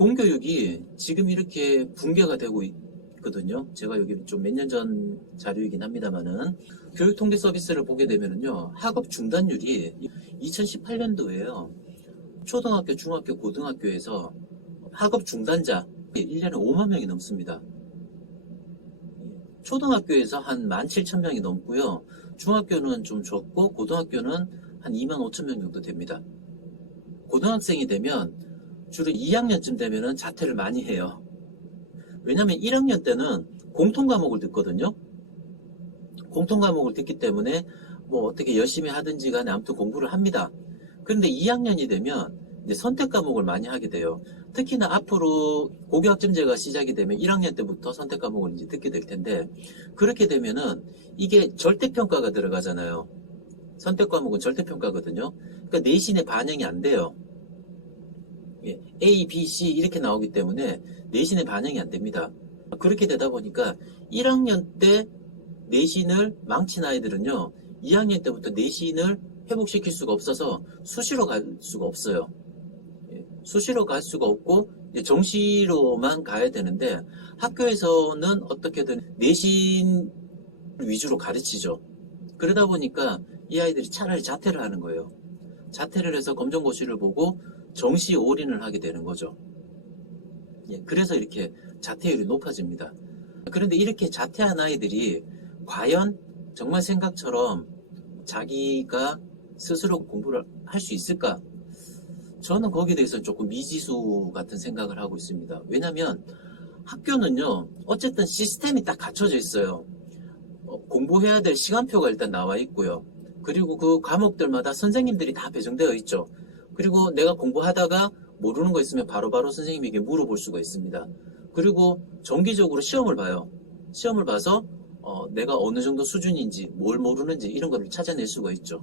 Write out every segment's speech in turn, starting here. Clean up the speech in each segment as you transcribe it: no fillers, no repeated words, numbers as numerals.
공교육이 지금 이렇게 붕괴가 되고 있거든요. 제가 여기 좀 몇 년 전 자료이긴 합니다만은 교육통계 서비스를 보게 되면은요, 학업 중단율이 2018년도에요. 초등학교, 중학교, 고등학교에서 학업 중단자 1년에 5만 명이 넘습니다. 초등학교에서 한 17,000명이 넘고요. 중학교는 좀 적고 고등학교는 한 25,000명 정도 됩니다. 고등학생이 되면 주로 2학년쯤 되면은 자퇴를 많이 해요. 왜냐면 1학년 때는 공통과목을 듣거든요. 공통과목을 듣기 때문에 뭐 어떻게 열심히 하든지 간에 아무튼 공부를 합니다. 그런데 2학년이 되면 이제 선택과목을 많이 하게 돼요. 특히나 앞으로 고교학점제가 시작이 되면 1학년 때부터 선택과목을 이제 듣게 될 텐데, 그렇게 되면은 이게 절대평가가 들어가잖아요. 선택과목은 절대평가거든요. 그러니까 내신에 반영이 안 돼요. A, B, C 이렇게 나오기 때문에 내신에 반영이 안 됩니다. 그렇게 되다 보니까 1학년 때 내신을 망친 아이들은요, 2학년 때부터 내신을 회복시킬 수가 없어서 수시로 갈 수가 없어요. 수시로 갈 수가 없고 정시로만 가야 되는데, 학교에서는 어떻게든 내신 위주로 가르치죠. 그러다 보니까 이 아이들이 차라리 자퇴를 하는 거예요. 자퇴를 해서 검정고시를 보고 정시 올인을 하게 되는 거죠. 그래서 이렇게 자퇴율이 높아집니다. 그런데 이렇게 자퇴한 아이들이 과연 정말 생각처럼 자기가 스스로 공부를 할 수 있을까? 저는 거기에 대해서 조금 미지수 같은 생각을 하고 있습니다. 왜냐하면 학교는요, 어쨌든 시스템이 딱 갖춰져 있어요. 공부해야 될 시간표가 일단 나와 있고요. 그리고 그 과목들마다 선생님들이 다 배정되어 있죠. 그리고 내가 공부하다가 모르는 거 있으면 바로바로 선생님에게 물어볼 수가 있습니다. 그리고 정기적으로 시험을 봐요. 시험을 봐서 내가 어느 정도 수준인지, 뭘 모르는지 이런 거를 찾아낼 수가 있죠.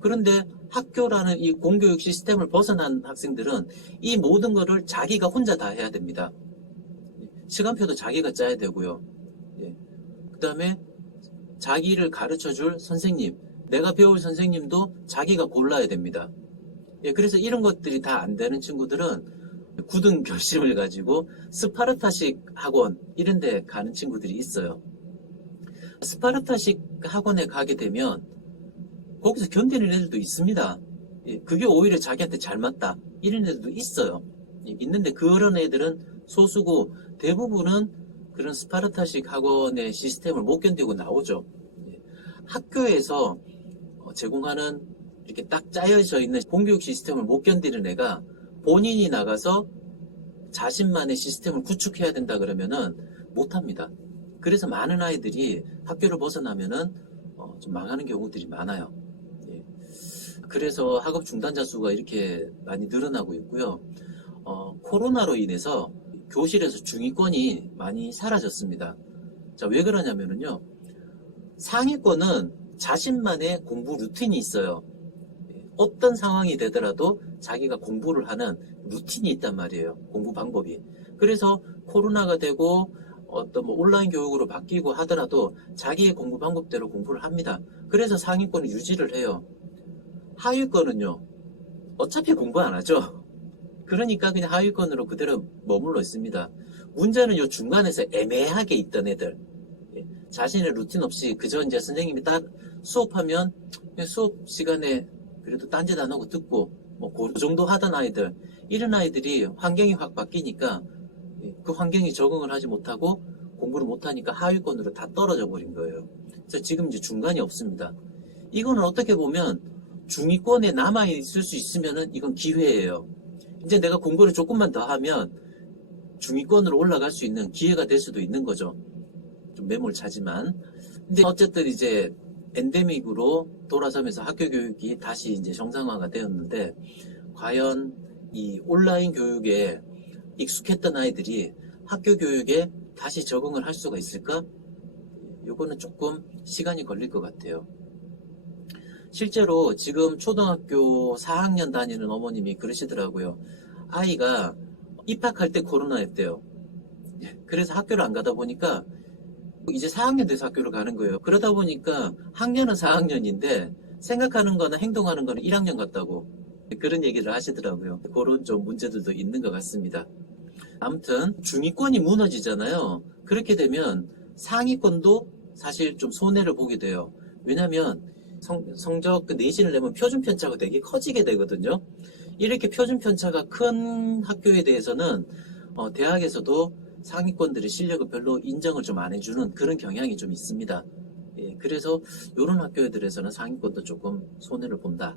그런데 학교라는 이 공교육 시스템을 벗어난 학생들은 이 모든 거를 자기가 혼자 다 해야 됩니다. 시간표도 자기가 짜야 되고요. 그 다음에 자기를 가르쳐줄 선생님, 내가 배울 선생님도 자기가 골라야 됩니다. 그래서 이런 것들이 다 안 되는 친구들은 굳은 결심을 가지고 스파르타식 학원 이런 데 가는 친구들이 있어요. 스파르타식 학원에 가게 되면 거기서 견디는 애들도 있습니다. 그게 오히려 자기한테 잘 맞다 이런 애들도 있어요. 있는데 그런 애들은 소수고, 대부분은 그런 스파르타식 학원의 시스템을 못 견디고 나오죠. 학교에서 제공하는 이렇게 딱 짜여져 있는 공교육 시스템을 못 견디는 애가 본인이 나가서 자신만의 시스템을 구축해야 된다 그러면은 못합니다. 그래서 많은 아이들이 학교를 벗어나면은 좀 망하는 경우들이 많아요. 그래서 학업 중단자 수가 이렇게 많이 늘어나고 있고요. 코로나로 인해서 교실에서 중위권이 많이 사라졌습니다. 자, 왜 그러냐면은요, 상위권은 자신만의 공부 루틴이 있어요. 어떤 상황이 되더라도 자기가 공부를 하는 루틴이 있단 말이에요. 공부 방법이. 그래서 코로나가 되고 어떤 뭐 온라인 교육으로 바뀌고 하더라도 자기의 공부 방법대로 공부를 합니다. 그래서 상위권을 유지를 해요. 하위권은요, 어차피 공부 안 하죠. 그러니까 그냥 하위권으로 그대로 머물러 있습니다. 문제는 요 중간에서 애매하게 있던 애들, 자신의 루틴 없이 그저 이제 선생님이 딱 수업하면 수업 시간에 그래도 딴짓 안 하고 듣고 뭐 그 정도 하던 아이들, 이런 아이들이 환경이 확 바뀌니까 그 환경에 적응을 하지 못하고 공부를 못하니까 하위권으로 다 떨어져 버린 거예요. 그래서 지금 이제 중간이 없습니다. 이거는 어떻게 보면 중위권에 남아있을 수 있으면은 이건 기회예요. 이제 내가 공부를 조금만 더 하면 중위권으로 올라갈 수 있는 기회가 될 수도 있는 거죠. 좀 매몰차지만. 근데 어쨌든 이제 엔데믹으로 돌아서면서 학교 교육이 다시 이제 정상화가 되었는데, 과연 이 온라인 교육에 익숙했던 아이들이 학교 교육에 다시 적응을 할 수가 있을까? 요거는 조금 시간이 걸릴 것 같아요. 실제로 지금 초등학교 4학년 다니는 어머님이 그러시더라고요. 아이가 입학할 때 코로나였대요. 그래서 학교를 안 가다 보니까 이제 4학년 돼서 학교를 가는 거예요. 그러다 보니까 학년은 4학년인데 생각하는 거나 행동하는 거는 1학년 같다고. 그런 얘기를 하시더라고요. 그런 좀 문제들도 있는 것 같습니다. 아무튼 중위권이 무너지잖아요. 그렇게 되면 상위권도 사실 좀 손해를 보게 돼요. 왜냐하면 성적 내신을 내면 표준 편차가 되게 커지게 되거든요. 이렇게 표준 편차가 큰 학교에 대해서는 대학에서도 상위권들의 실력을 별로 인정을 좀 안 해주는 그런 경향이 좀 있습니다. 예, 그래서 이런 학교들에서는 상위권도 조금 손해를 본다.